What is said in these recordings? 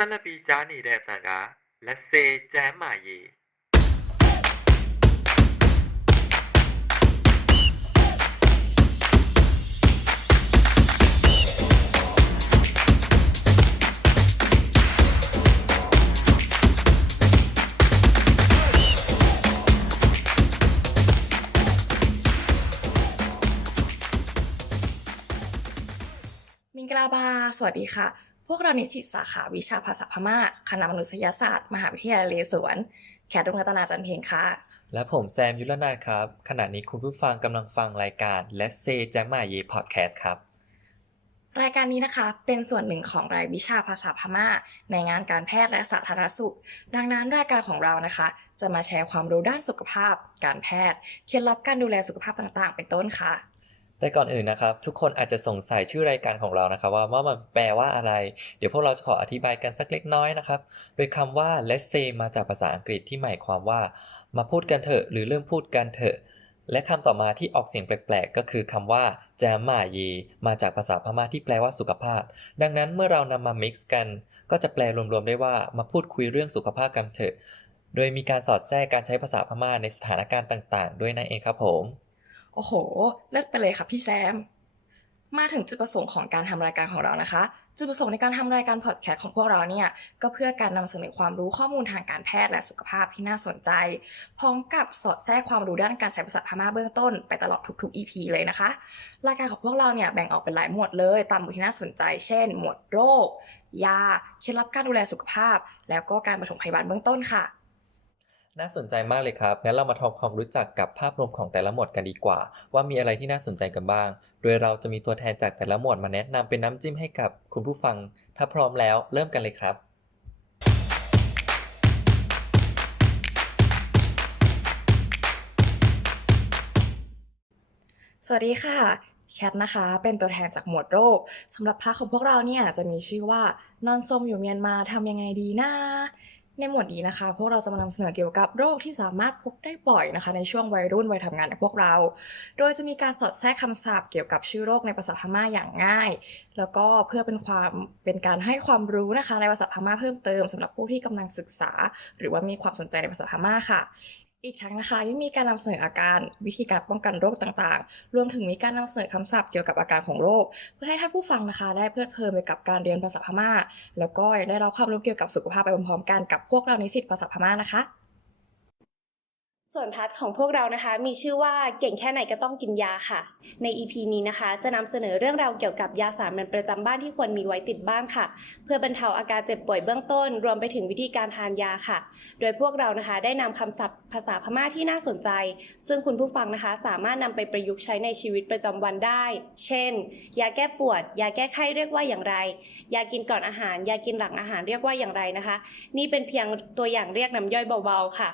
ဆက်လက်ပြီးကြားနေတဲ့အတန်ကလက်စေကျမ်းမာရေး มิงกลาบา สวัสดีค่ะ พ วกเรานิสิตสาขาวิชาภาษาพม่า คณะมนุษยศาสตร์ มหาวิทยาลัยนเรศวรแขกดวงรัตนาจันทร์เพลงค่ะ และผมแซมยุรนาถครับ ขณะนี้คุณผู้ฟังกำลังฟังรายการ Let's Say แจมมาเยพอดแคสต์ครับ รายการนี้นะคะ เป็นส่วนหนึ่งของรายวิชาภาษาพม่า ในงานการแพทย์และสาธารณสุข ดังนั้นรายการของเรานะคะ จะมาแชร์ความรู้ด้านสุขภาพ การแพทย์ เคล็ดลับการดูแลสุขภาพต่างๆ เป็นต้นค่ะ แต่ก่อนอื่นนะครับ ทุกคนอาจจะสงสัยชื่อรายการของเรานะครับ ว่าว่ามันแปลว่าอะไร เดี๋ยวพวกเราจะขออธิบายกันสักเล็กน้อยนะครับ โดยคำว่า let's say มาจากภาษาอังกฤษที่หมายความว่า มาพูดกันเถอะ หรือเริ่มพูดกันเถอะ และคำต่อมาที่ออกเสียงแปลกๆ ก็คือคำว่าจมมาเยมาจากภาษาพม่าที่แปลว่าสุขภาพ ดังนั้นเมื่อเรานำมา mix กัน ก็จะแปลรวมๆได้ว่ามาพูดคุยเรื่องสุขภาพกันเถอะ โดยมีการสอดแทรกการใช้ภาษาพม่าในสถานการณ์ต่าง ๆ ด้วยนั่นเองครับผม โอ้โห เลิศไปเลยค่ะพี่แซม มาถึงจุดประสงค์ของการทำรายการของเรานะคะ จุดประสงค์ในการทำรายการพอดแคสต์ของพวกเราเนี่ย ก็เพื่อการนำเสนอความรู้ข้อมูลทางการแพทย์และสุขภาพที่น่าสนใจ พร้อมกับสอดแทรกความรู้ด้านการใช้ภาษาพม่าเบื้องต้นไปตลอดทุกๆ EP เลยนะคะ รายการของพวกเราเนี่ยแบ่งออกเป็นหลายหมวดเลย ตามหมวดที่น่าสนใจ เช่น หมวดโรค ยา เคล็ดลับการดูแลสุขภาพ แล้วก็การปฐมพยาบาลเบื้องต้นค่ะ น่าสนใจมากเลยครับ งั้นเรามาทำความรู้จักกับภาพรวมของแต่ละหมวดกันดีกว่า ว่ามีอะไรที่น่าสนใจกันบ้าง โดยเราจะมีตัวแทนจากแต่ละหมวดมาแนะนำเป็นน้ำจิ้มให้กับคุณผู้ฟัง ถ้าพร้อมแล้วเริ่มกันเลยครับ สวัสดีค่ะ แคทนะคะ เป็นตัวแทนจากหมวดโรคสำหรับภาคของพวกเราเนี่ยจะมีชื่อว่านอนสมอยู่เมียนมาทำยังไงดีนะ ในหมวดนี้นะคะ พวกเราจะมานำเสนอเกี่ยวกับโรคที่สามารถพบได้บ่อยนะคะ ในช่วงวัยรุ่นวัยทำงานของพวกเรา โดยจะมีการสอดแทรกคำศัพท์เกี่ยวกับชื่อโรคในภาษาพม่าอย่างง่าย แล้วก็เพื่อเป็นความเป็นการให้ความรู้นะคะ ในภาษาพม่าเพิ่มเติมสำหรับผู้ที่กำลังศึกษา หรือว่ามีความสนใจในภาษาพม่าค่ะ อีกทั้งนะคะยังมีการนำเสนออาการวิธีการป้องกันโรคต่างๆ รวมถึงมีการนำเสนอคำศัพท์เกี่ยวกับอาการของโรค เพื่อให้ท่านผู้ฟังนะคะ ได้เพลิดเพลินไปกับการเรียนภาษาพม่า แล้วก็ยังได้รับความรู้เกี่ยวกับสุขภาพไปพร้อมๆกันกับพวกเรานิสิตภาษาพม่านะคะ ส่วนพาร์ทของพวกเรานะคะ มีชื่อว่าเก่งแค่ไหนก็ต้องกินยาค่ะ ใน EP นี้นะคะ จะนำเสนอเรื่องราวเกี่ยวกับยาสามัญประจำบ้านที่ควรมีไว้ติดบ้านค่ะ เพื่อบรรเทาอาการเจ็บป่วยเบื้องต้น รวมไปถึงวิธีการทานยาค่ะ โดยพวกเรานะคะได้นำคำศัพท์ภาษาพม่าที่น่าสนใจ ซึ่งคุณผู้ฟังนะคะ สามารถนำไปประยุกต์ใช้ในชีวิตประจำวันได้ เช่น ยาแก้ปวด ยาแก้ไข้เรียกว่าอย่างไร ยากินก่อนอาหาร ยากินหลังอาหารเรียกว่าอย่างไรนะคะ นี่เป็นเพียงตัวอย่างเรียกน้ำย่อยเบาๆค่ะ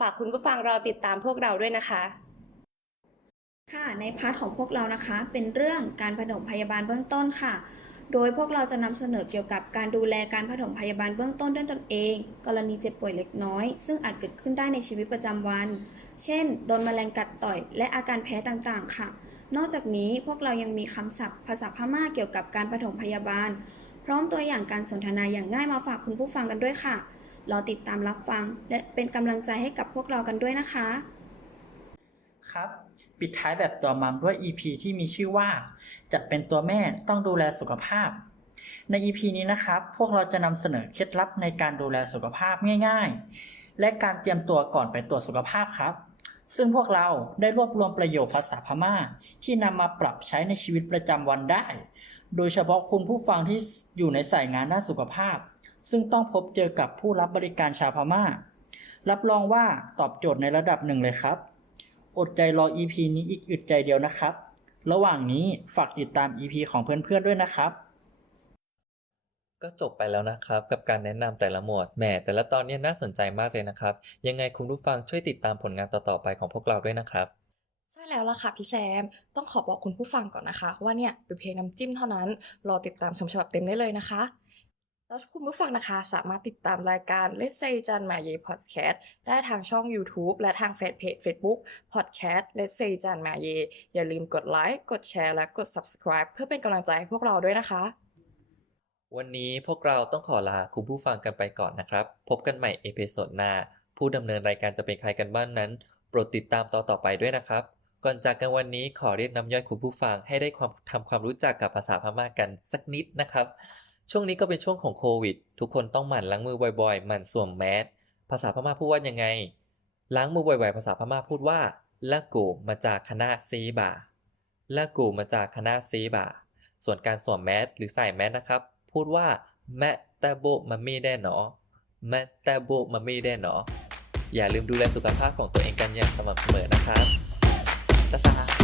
ฝากคุณผู้ฟังรอติดตามพวกเราด้วยนะคะ ค่ะ ในพาร์ทของพวกเรานะคะ เป็นเรื่องการผสมพยาบาลเบื้องต้นค่ะ โดยพวกเราจะนำเสนอเกี่ยวกับการดูแลการผสมพยาบาลเบื้องต้นด้วยตนเอง กรณีเจ็บป่วยเล็กน้อย ซึ่งอาจเกิดขึ้นได้ในชีวิตประจำวัน เช่น โดนแมลงกัดต่อย และอาการแพ้ต่างๆ ค่ะ นอกจากนี้พวกเรายังมีคำศัพท์ ภาษาพม่าเกี่ยวกับการผสมพยาบาล พร้อมตัวอย่างการสนทนาอย่างง่ายมาฝากคุณผู้ฟังกันด้วยค่ะ รอติดตามรับฟัง และเป็นกำลังใจให้กับพวกเรากันด้วยนะคะ ครับ ปิดท้ายแบบตัวมัมด้วย EP ที่มีชื่อว่า จะเป็นตัวแม่ต้องดูแลสุขภาพ ใน EP นี้นะครับ พวกเราจะนำเสนอเคล็ดลับในการดูแลสุขภาพง่าย ๆ และการเตรียมตัวก่อนไปตรวจสุขภาพครับซึ่งพวกเราได้รวบรวมประโยคภาษาพม่า ที่นำมาปรับใช้ในชีวิตประจำวันได้ โดยเฉพาะคุณผู้ฟังที่อยู่ในสายงานด้านสุขภาพ ซึ่งต้องพบเจอกับผู้รับบริการชาวพม่า รับรองว่าตอบโจทย์ในระดับหนึ่งเลยครับ อดใจรอ EP นี้อีกอึดใจเดียวนะครับ ระหว่างนี้ฝากติดตาม EP ของเพื่อนๆด้วยนะครับ ก็จบไปแล้วนะครับ กับการแนะนำแต่ละหมวดแหมแต่ละตอนเนี้น่าสนใจมากเลยนะครับ ยังไงคุณผู้ฟังช่วยติดตามผลงานต่อๆไปของพวกเราด้วยนะครับใช่แล้วล่ะค่ะพี่แซม ต้องขอบอกคุณผู้ฟังก่อนนะคะ ว่าเนี่ยเป็นเพียงน้ำจิ้มเท่านั้น รอติดตามชมฉบับเต็มได้เลยนะคะ แล้วคุณผู้ฟังนะคะสามารถติดตามรายการ Let's Say จันมาเย่ Podcast ได้ทางช่อง YouTube และทางแฟนเพจ Facebook Podcast Let's Say จันมาเย อย่าลืมกดไลค์กดแชร์และกด Subscribe เพื่อเป็นกำลังใจให้พวกเราด้วยนะคะ วันนี้พวกเราต้องขอลาคุณผู้ฟังกันไปก่อนนะครับ พบกันใหม่เอพิโซดหน้า ผู้ดำเนินรายการจะเป็นใครกันบ้างนั้น โปรดติดตามตอนต่อไปด้วยนะครับ ก่อนจากกันวันนี้ขอเรียกน้ำย่อยคุณผู้ฟังให้ได้ความทำความรู้จักกับภาษาพม่ากันสักนิดนะครับ ช่วงนี้ก็เป็นช่วงของโควิด ทุกคนต้องหมั่นล้างมือบ่อยๆ หมั่นสวมแมส ภาษาพม่าพูดว่ายังไง ล้างมือบ่อยๆ ภาษาพม่าพูดว่าละโกมาจากคณะซีบาละโกมาจากคณะซีบาส่วนการสวมแมสหรือใส่แมสนะครับ พูดว่าแมะตะโบมามีได้หนอแมะตะโบมามีได้หนออย่าลืมดูแลสุขภาพของตัวเองกันอย่างสม่ำเสมอนะครับจ้า